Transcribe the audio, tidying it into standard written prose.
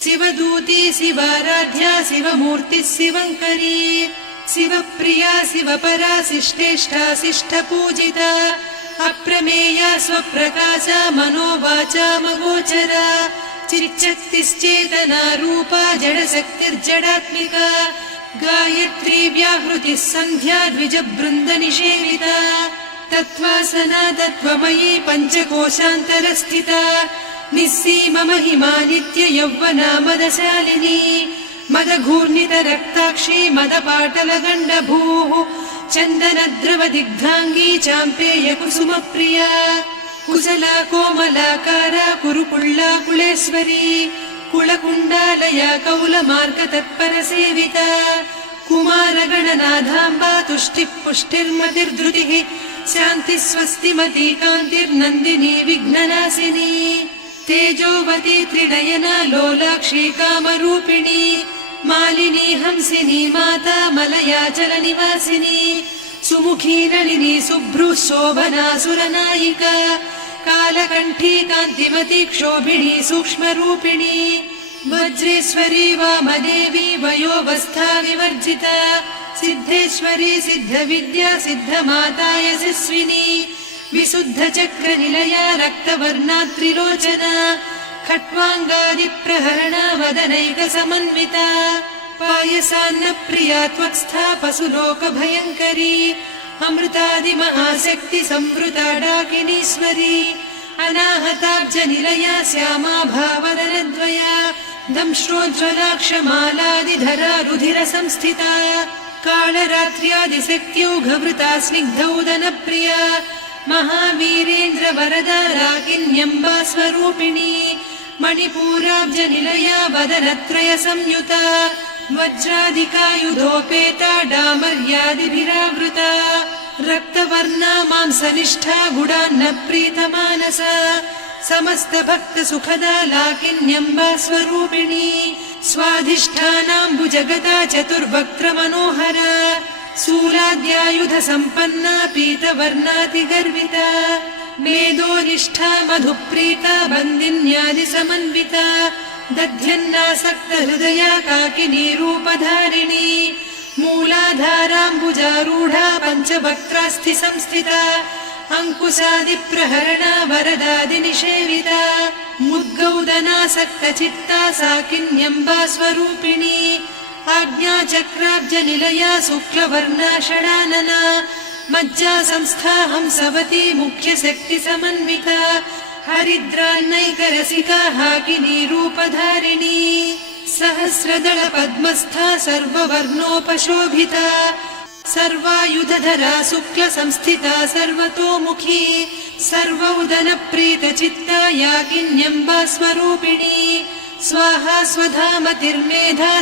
शिवदूती शिवाराध्या शिवमूर्तिः शिवङ्करी शिवप्रिया शिवपरा शिष्टेष्टा शिष्टपूजिता अप्रमेया स्वप्रकाशा मनोवाचा मगोचरा चिच्शक्तिश्चेतना रूपा जडशक्तिर्जडात्मिका गायत्री व्याहृतिः सन्ध्या द्विजबृन्दनिषेविता तत्त्वासना तत्त्वमयी पञ्चकोशान्तरस्थिता निस्सीम महिमा नित्य यौवना मदशालिनी मदघूर्णित रक्ताक्षी मदपाटलगण्डभूः चन्दनद्रवदिग्धाङ्गी चाम्पेय कुसुमप्रिया कुशला कोमलाकारा कुरुकुळ्ळा कुलेश्वरी कुलकुण्डालया कौलमार्गतत्परसेविता कुमारगणनाथाम्बा तुष्टिः पुष्टिर्मतिर्धृतिः शान्तिः स्वस्तिमती कान्तिर्नन्दिनी विघ्ननाशिनी तेजोवती त्रिनयना लोलाक्षी कामरूपिणी मालिनी हंसिनी माता मलयाचलनिवासिनी सुमुखी नलिनी शुभ्रुः शोभना सुरनायिका कालकण्ठी कान्तिमती क्षोभिणी सूक्ष्मरूपिणी वज्रेश्वरी वामदेवी वयोवस्था विवर्जिता सिद्धेश्वरी सिद्धविद्या सिद्धमाता यशस्विनी विशुद्धचक्रनिलया रक्तवर्णा त्रिलोचना खट्वाङ्गादिप्रहरणा वदनैकसमन्विता पायसान्नप्रिया त्वक्स्था पशुलोकभयङ्करी अमृतादिमहाशक्ति संवृता डाकिनीश्वरी अनाहताब्जनिलया श्यामा भावदनद्वया दंश्रोज्ज्वलाक्षमालादिधरा रुधिरसंस्थिता कालरात्र्यादिशक्त्योघवृता स्निग्धौदनप्रिया महावीरेन्द्र वरदा राकिन्यम्बा स्वरूपिणी मणिपूराब्जनिलया वदनत्रय संयुता वज्रादिकायुधोपेता डामर्यादिभिरावृता रक्तवर्णा मांसनिष्ठा गुडान्नप्रीतमानसा समस्त भक्त सुखदा लाकिन्यम्बा स्वरूपिणी स्वाधिष्ठानाम्बुजगदा चतुर्वक्त्र मनोहरा शूलाद्यायुध सम्पन्ना पीतवर्णातिगर्विता मेदोनिष्ठा मधुप्रीता बन्दिन्यादि समन्विता दध्यन्नासक्त हृदया काकिनी रूपधारिणी मूलाधाराम्बुजारूढा पञ्चवक्त्रास्थि संस्थिता अंकुशादिप्रहरणा वरदादिनिषेविता मुद्गौदनासक्तचित्ता साकिन्यम्बा स्वरूपिणी आज्ञाचक्राब्जनिलया शुक्लवर्णा षडानना मज्जा संस्था हंसवती मुख्यशक्तिसमन्विता हरिद्रान्नैकरसिका हाकिनी रूपधारिणी सहस्रदल पद्मस्था सर्ववर्णोपशोभिता सर्वायुधधरा शुक्ल संस्थिता सर्वतोमुखी सर्वौदनप्रीतचित्ता याकिन्यम्बा स्वरूपिणी स्वाहा स्वधामतिर्मेधा